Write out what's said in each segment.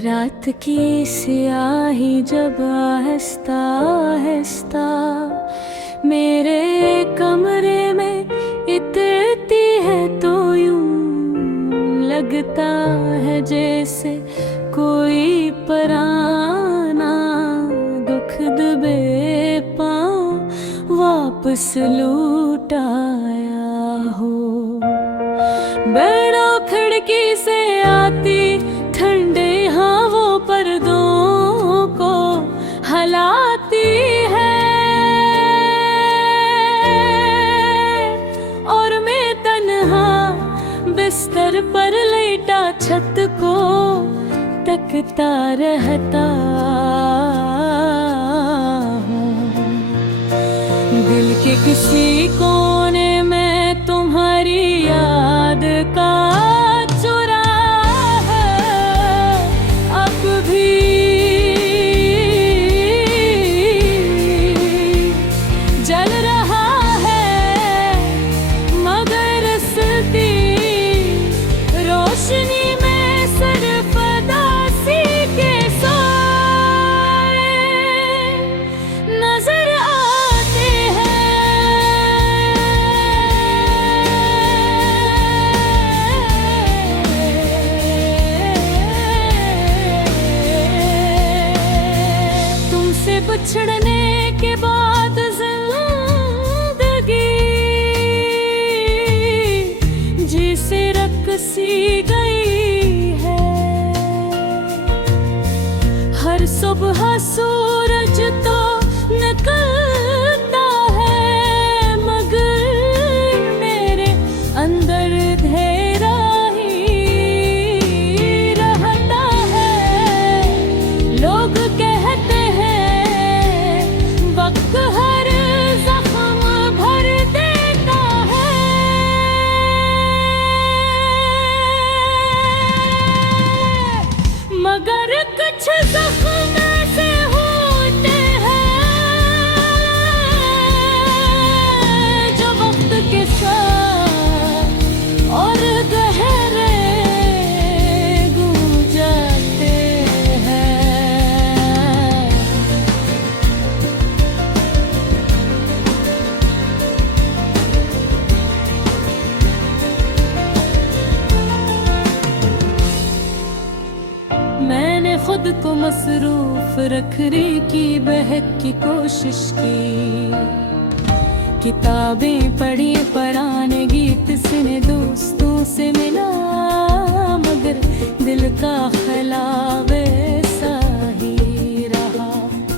रात की स्याही जब आहिस्ता आहिस्ता मेरे कमरे में इतरती है तो यूं लगता है जैसे कोई पराना दुख दबे पाँव वापस लौट आया हो। बैठो खिड़की से आती ठंडे हवाओं पर्दों को हलाती है और मैं तन्हा बिस्तर पर लेटा छत को तकता रहता हूँ। दिल के किसी कोने में तुम्हारी याद का चुरा है अब भी जल रहा है, मगर सती रोशनी में सिर्फ दासी के साए नजर आते हैं। तुमसे बिछड़ने के बाद जिंदगी जिसे रकसी गई है। हर सुबह सूरज तो निकलता है, मगर मेरे अंदर अंधेरा ही रहता है। लोग कहते हैं वक्त हर जख्म भर देता है, मगर कुछ जख्म ऐसे होते हैं जो वक्त के साथ और गहरे गूंज जाते हैं। मैंने खुद को मसरूफ रखने की बहक की कोशिश की, किताबें पढ़ी पुराने गीत सुने दोस्तों से मिला, मगर दिल का खला वैसा ही रहा।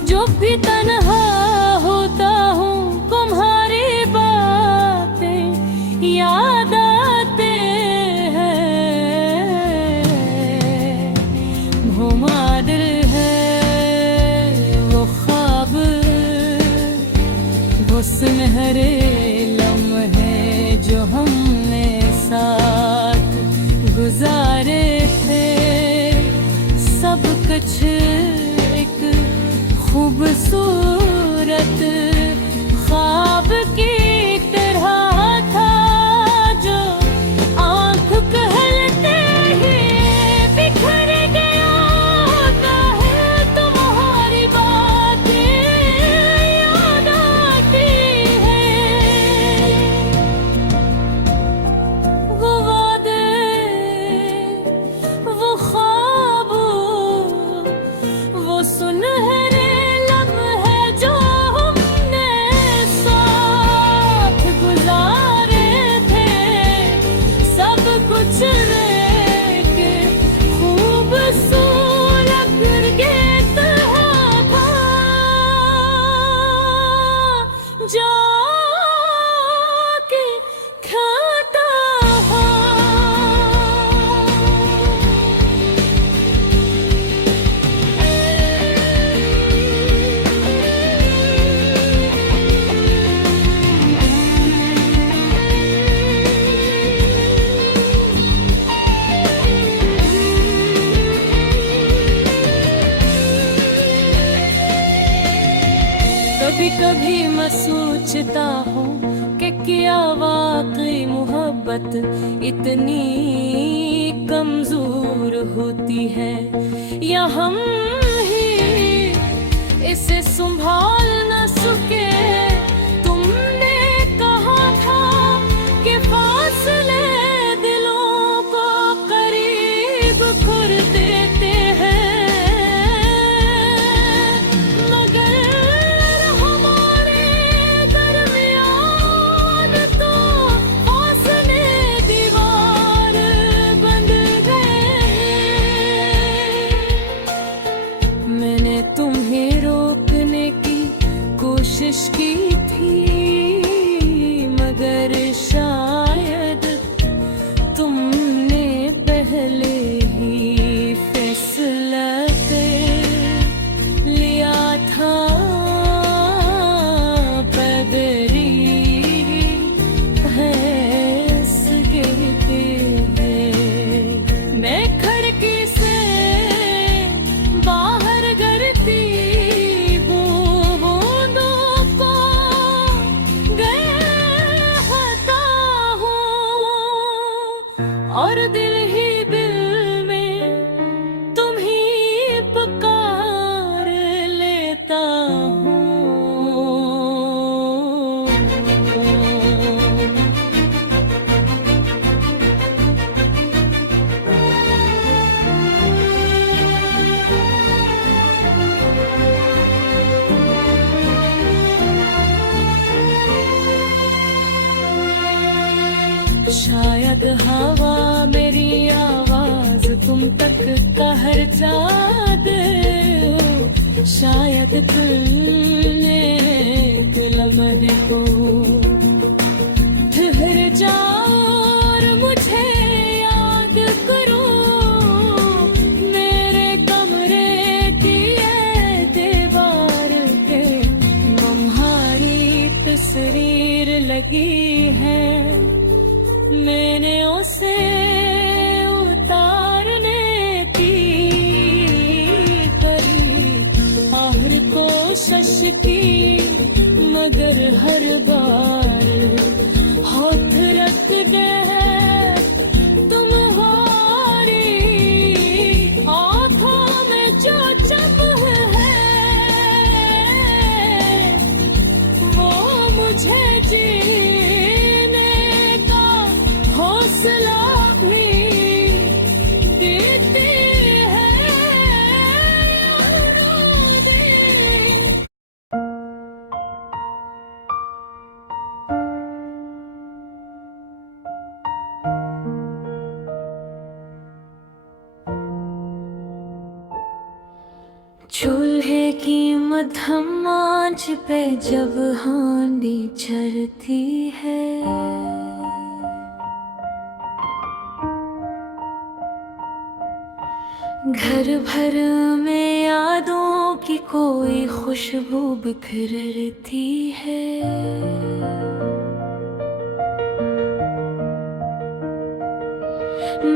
जो भी तन्हा होता हूँ तुम्हारी बातें याद आते हैं। घुमा दिल है वो ख्वाब, वो सुनहरे लम्हे जो हमने साथ गुजारे थे। सब कुछ एक खूबसूरत ख्वाब की तरह था, जो आँख पहलते ही बिखर गया होता है। तुम्हारी बातें याद आती है, वो वादे वो ख्वाब वो सुनहरे लम्हे जो हमने साथ गुजारे थे। सब कुछ एक खूबसूरत गीत था, जो कि खाता है। कभी कभी मैं सोचता हूँ कि क्या वाकई मोहब्बत इतनी कमजोर होती है, या हम ही इसे संभाल न सके। तुमने कहा था कि फासले दिलों को करीब कर देते हैं, मगर हमारे दरमियान तो फासले दीवार बन गए हैं। मैंने तुम्हें रोकने की कोशिश की थी, मगर शायद तुमने पहले ही फैसला कर लिया था। पगड़ी भैंस कहते हैं। मैं खिड़की से बाहर गिरती बूंदों को गए हटा हूँ, और दिल ही दिल में तुम ही पुकार लेता हूँ। शायद हवा मेरी आवाज तुम तक पहुंचा दे, शायद तुमने एक लम्हे को ठहर जाओ और मुझे याद करो। मेरे कमरे की ये दीवार पे तुम्हारी तस्वीर लगी है। मैंने उसे उतारने की करी हर कोशिश की, मगर हर बार हाथ रख गए तुम्हारी आँखों में जो चमक है, वो मुझे जीने का हौसला भी देती है और भी। चूल्हे की मध्यम आंच पे जब हांडी चढ़ती है, घर भर में यादों की कोई खुशबू बिखरती है।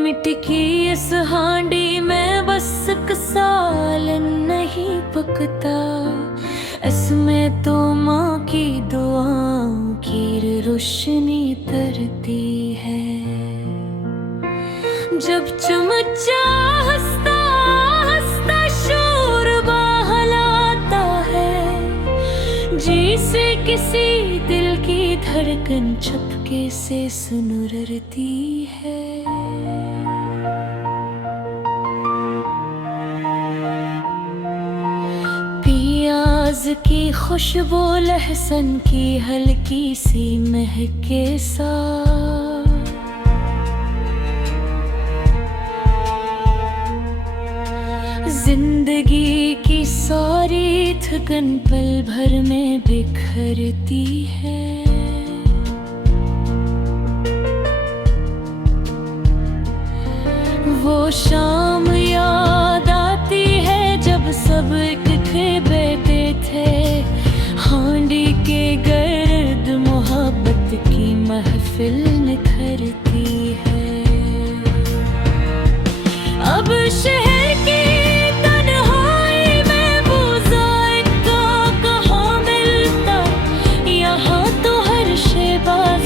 मिट्टी की इस हांडी में बस एक साल नहीं पकता, इसमें तो माँ की दुआओं की रोशनी तरती है। जब चमचा हंसता हंसता शोरबा हलाता है, जिसे किसी दिल की धड़कन चुपके से सुनुरती है। प्याज की खुशबू लहसुन की हल्की सी महके साथ, जिंदगी की सारी थकन पल भर में बिखरती है। वो शाम याद आती है जब सब इकट्ठे बैठे थे, हांडी के गर्द मोहब्बत की महफिल निखरती है। अब शहर की तन्हाई में वो जायका कहाँ मिलता, यहाँ तो हर शे बात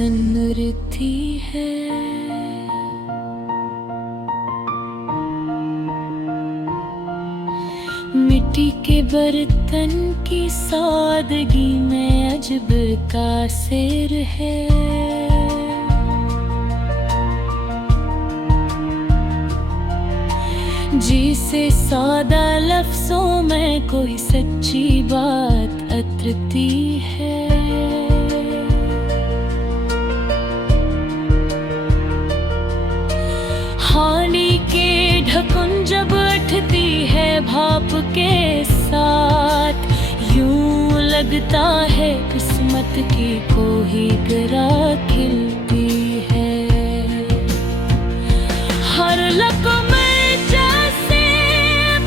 सुनरती है। मिट्टी के बर्तन की सादगी में अजब का सिर है। जिसे सादा लफ्जों में कोई सच्ची बात उतरती है। हानि के ढक्कन जब उठती है भाप के साथ, यूं लगता है किस्मत की कोई ग्राह खिलती है। हर लम्हे जैसे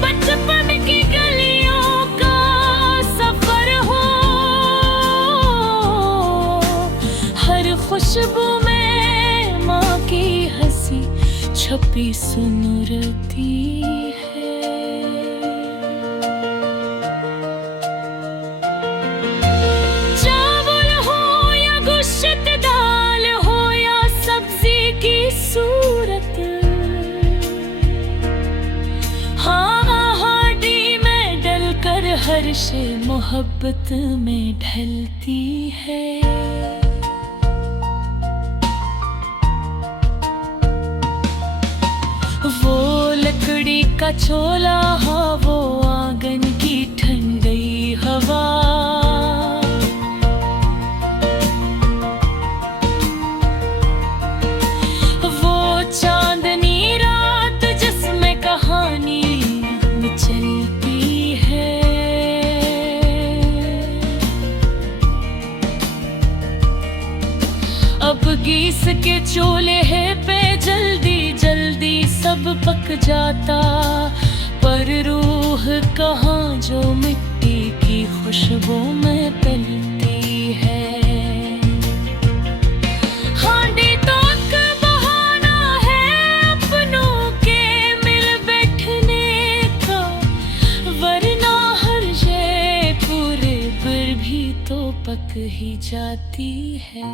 बचपन की गलियों का सफर हो, हर खुशबू में माँ की हंसी छपी सुनरती है। चावल हो या गुश्त दाल हो या सब्जी की सूरत, हाँ हांडी में डलकर हर शे मोहब्बत में ढलती है। वो लकड़ी का चोला हो, वो आंगन की ठंडी हवा, वो चांदनी रात जिसमें कहानी चलती है। अब गीस के चूल्हे पे जल्दी जल्दी सब पक जाता, पर रूह कहाँ जो मिट्टी की खुशबू में पलती है। हांडी तो एक बहाना है अपनों के मिल बैठने का, वरना हर शे पूरे पर भी तो पक ही जाती है।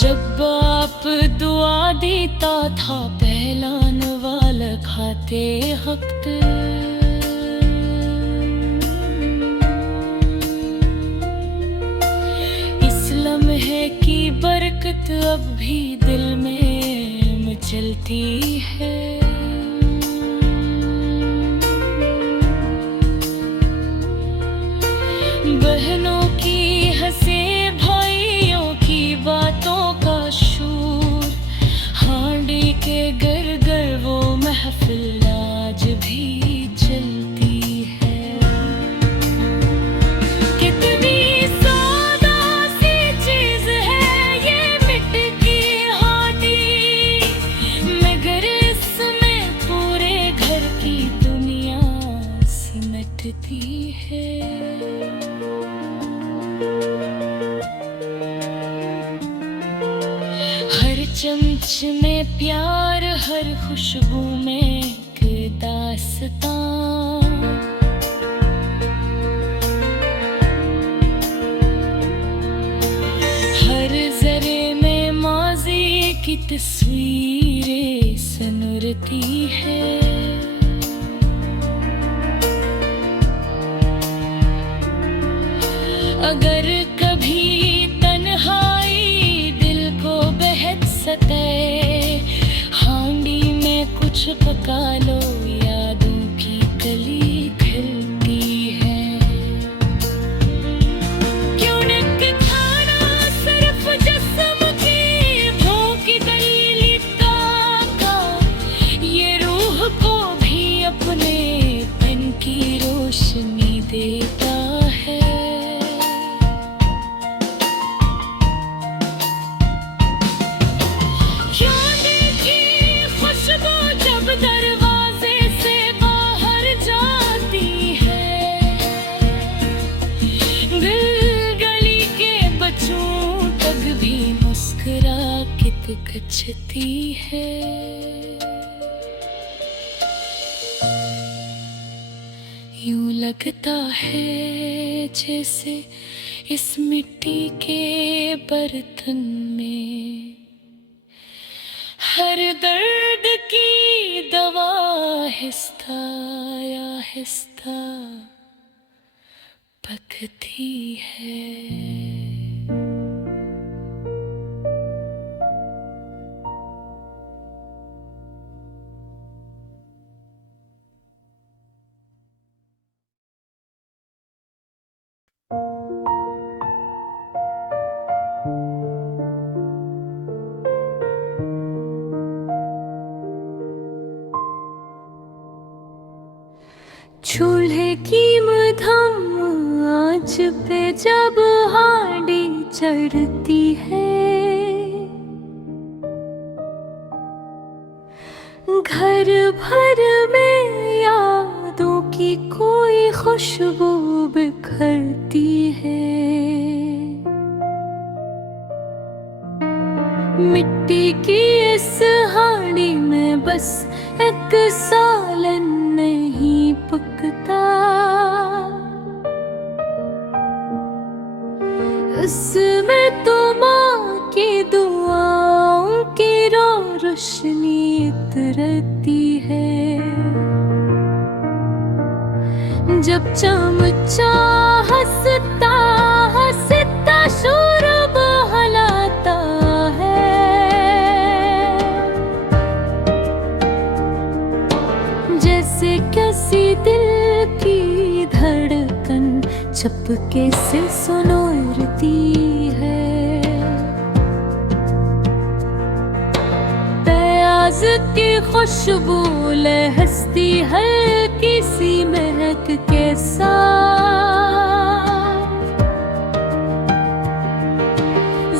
जब बाप दुआ देता था पहलान वाला खाते वक्त, इस लम्हे की बरकत अब भी दिल में मचलती है। बहनों की हंसी, भाइयों की बातों का शूर, हांडी के घर घर वो महफिल आज भी चलती है। कितनी सादा सी चीज है ये मिट्टी की हांडी, मगर इसमें पूरे घर की दुनिया सिमटती है। हर चमच में प्यार, हर खुशबू में एक दास्तां, हर जरे में माज़ी की तस्वीरें सनरती है। अगर कभी तन्हाई दिल को बेहद सताए, हांडी में कुछ पका लो, यादों की कली खिलती है। क्यों न खाना सिर्फ जिस्म की भूख गई का, ये रूह को भी अपने तन की रोशनी देता है। दरवाजे से बाहर जाती है, दिल गली के बच्चों तक भी मुस्कुरा के तो गच्छती है। यूं लगता है जैसे इस मिट्टी के बर्तन में हर दर्द की दवा आहिस्ता आहिस्ता पकती है। चूल्हे की मधम आंच पे जब हांडी चढ़ती है, घर भर में यादों की कोई खुशबू बिखरती है। मिट्टी की इस हांडी में बस एक सालन नहीं पकता, इसमें तो माँ की दुआओं की रोशनी उतरती है। जब चमचा हंसता हंसता शोर बहलाता है, जैसे किसी दिल की धड़कन चपके से सुनोरती है। प्याज की खुशबू लहसती हल्की सी महक के साथ,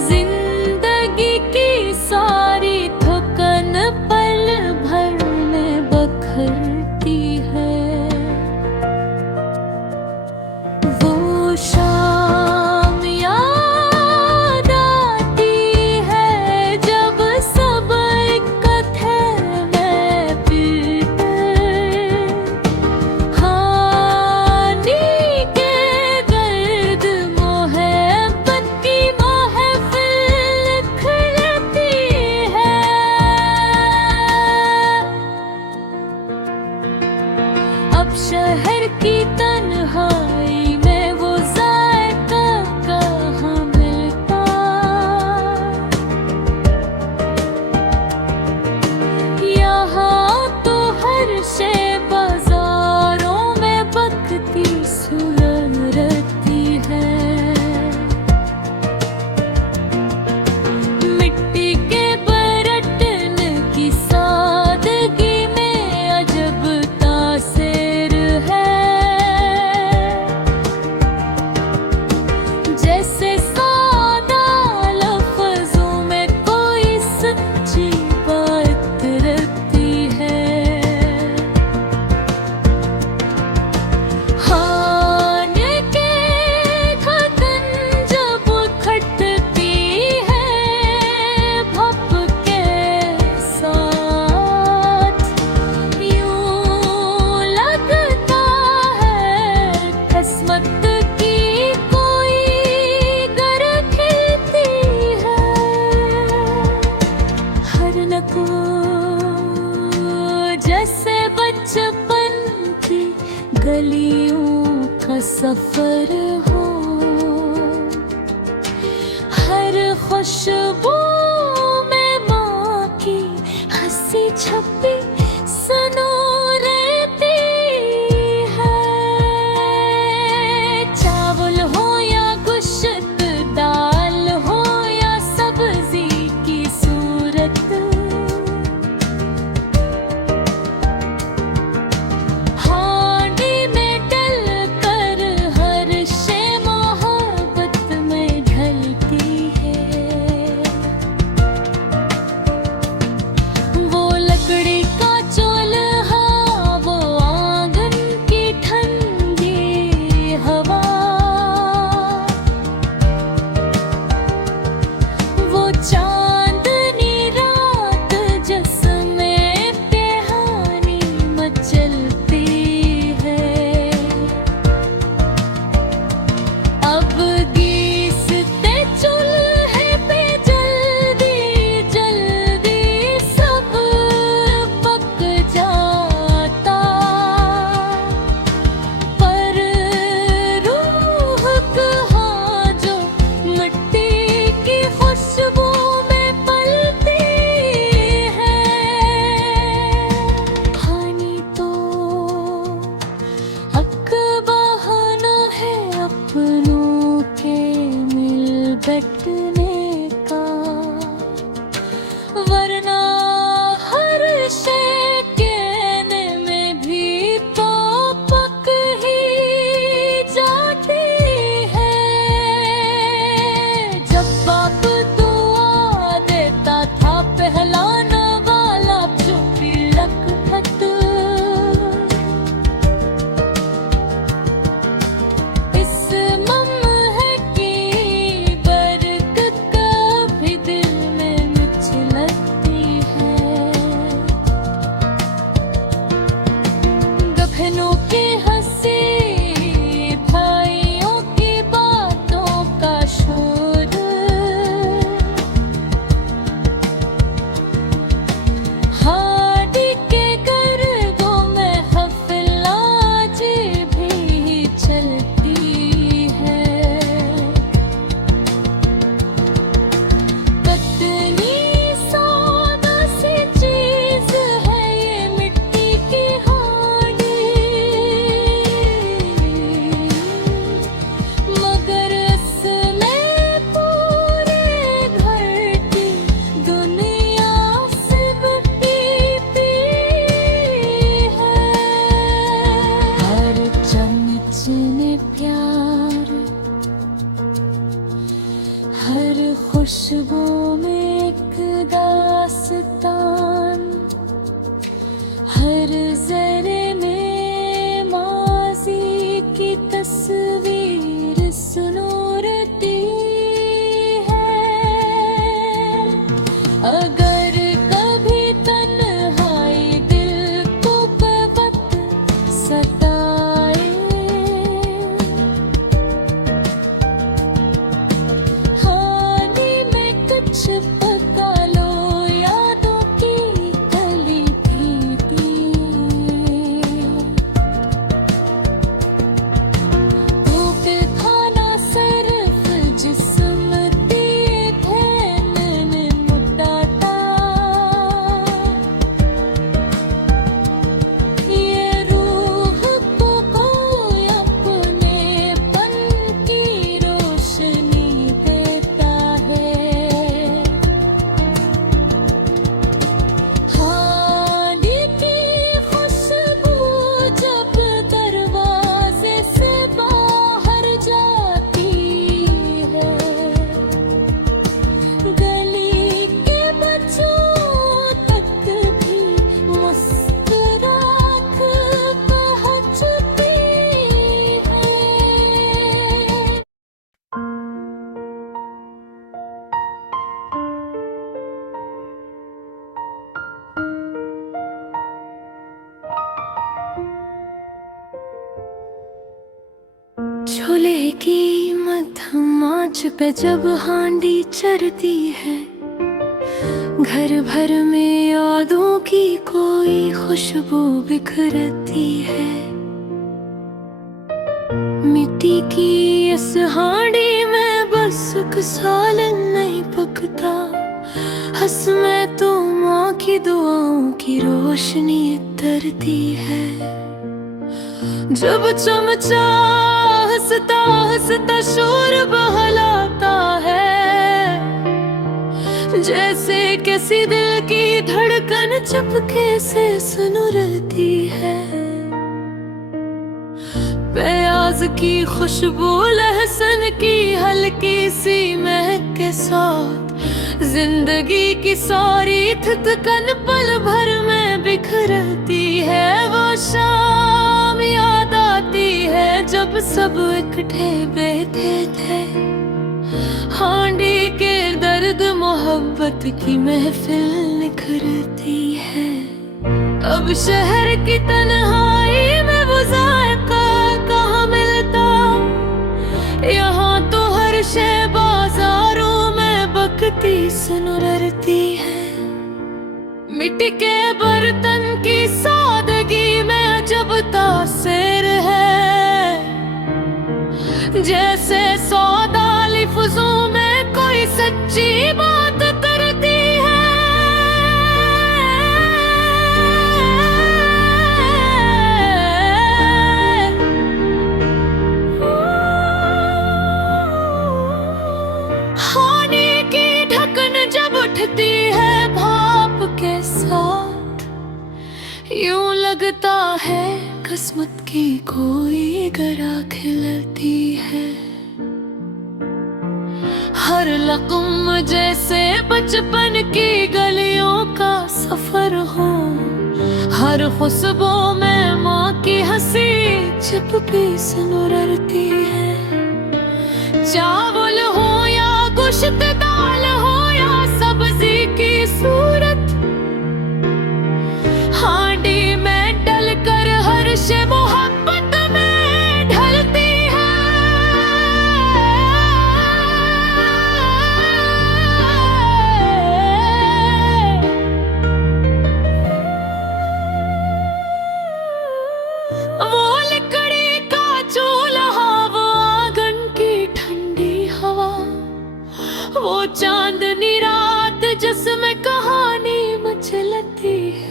जिंदगी की सारी थकन पल भर में बखरती है। वो शाम याद आती है जब सब इकट्ठे में फिरते, हानि के दर्द मोहब्बत की महफिल लिखती है। अब शहर की तन्हाई में वो जायका कहाँ मिलता, यहाँ तो हर शे बाजारों में बकती सुलगती है। मिट्टी के बर्तन की सादगी में अजब तासीर है, जैसे सादा लफ्जों में कोई सच्ची बात रहती है। खाने के खतन जब खटती है भप के साथ, यूं लगता है किस्मत की कोई गर खिलती है। हर नको जैसे बचपन की गलियों का सफर हो, हर खुशबू में माँ की हंसी छपी सनो रहती है। चावल हो या गुश्त, दाल हो या सब्जी की सूरत, हांडी में डल कर हर शे मोहब्बत में ढलती है। वो लकड़ी का चोल चूल्हे की मध्यम आंच पे जब हांडी चढ़ती है, घर भर में यादों की कोई खुशबू बिखरती है। मिट्टी की इस हांडी में बस सालन नहीं पकता, हंस में तो माँ की दुआओं की रोशनी उतरती है। जब चमचा हंसता हंसता शोर बहलाता है, जैसे किसी दिल की धड़कन चुपके से सुनुरती है। प्याज की खुशबू लहसुन की हल्की सी महक के साथ जिंदगी की सारी थकन पल भर में बिखरती है। वो शाम याद आती है जब सब इकट्ठे बैठे थे, हांडी के दर्द मोहब्बत की महफिल निखरती है। अब शहर की तन्हाई में वो जायका कहाँ मिलता, यहाँ तो हर शय बाजारों में बकती सुनुरती है। मिट्टी के बर्तन की सादगी में अजब तासीर है, जैसे सौदा लफ्ज़ों में कोई सच्ची बात करती है। हांडी की ढक्कन जब उठती है भाप के साथ, यूं लगता है किस्मत की कोई गरा खिलती है। हर लक़्म जैसे बचपन की गलियों का सफर हो, हर खुशबू में माँ की हंसी छिपी सुनुरती है। चावल हो या गोश्त, दाल हो या सब्जी की सूरत, हांडी में डल कर हर शय मोहब्बत में ढलती है। वो लकड़ी का चूल्हा, वो आंगन की ठंडी हवा, वो चांदनी रात जिसमें कहानी मचलती है।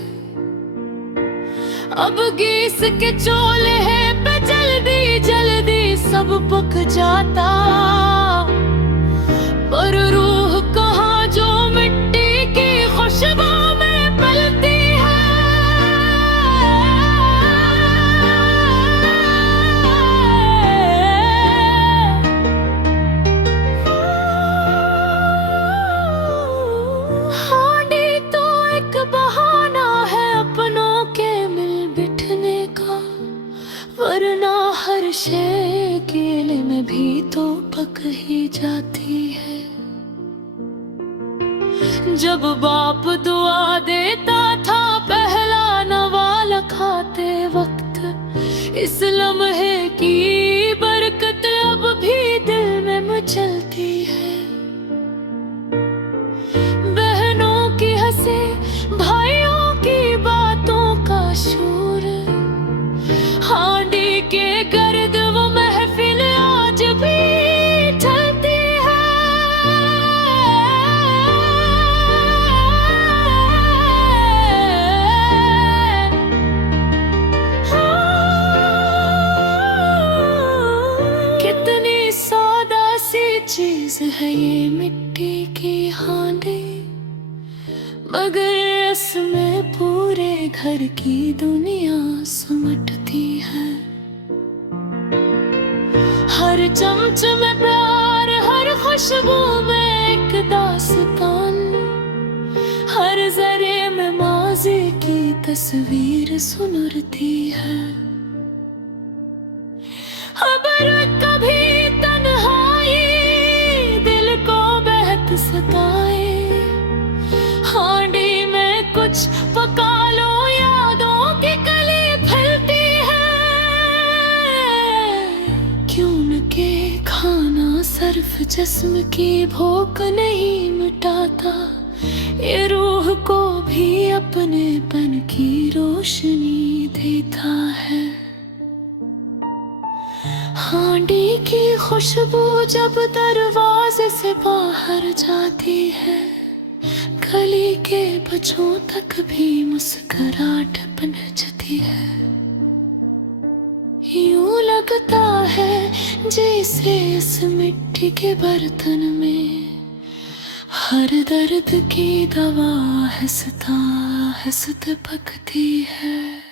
अब गैस के चूल्हे पे जल्दी जल्दी सब पक जाता, पर रूह कहाँ जो मिट्टी की खुशबू में पलती है। हांडी तो एक बहाना है अपनों के मिल बिठने का, वरना हर शय अकेले में भी तो पक ही जाती है। जब बाप दुआ देता था पहला नवाला खाते वक्त, इस लम्हे की बरकत अब भी दिल में मचलती है। बहनों की हंसी, भाइयों की बातों का शोर, हांडी के गर्द वो महफिल आज भी चलती है। कितनी सादा सी चीज है ये मिट्टी की हांडी, मगर इसमें पूरे घर की दुनिया सिमटती है। हर चमच में प्यार, हर खुशबू में एक दास्तान, हर जरे में माज़ी की तस्वीर सुनुरती है। अगर कभी तन्हाई दिल को बहक सताए, हांडी में कुछ पका लो, यादों की कली फैलती है। क्यों न सिर्फ जिस्म की भूख नहीं मिटाता, ये रूह को भी अपनेपन की रोशनी देता है। हांडी की खुशबू जब दरवाजे से बाहर जाती है, गली के बच्चों तक भी मुस्कुराहट पनचती है। यूं लगता है जैसे इस मिट्टी के बर्तन में हर दर्द की दवा हंसता हंसते पकती है।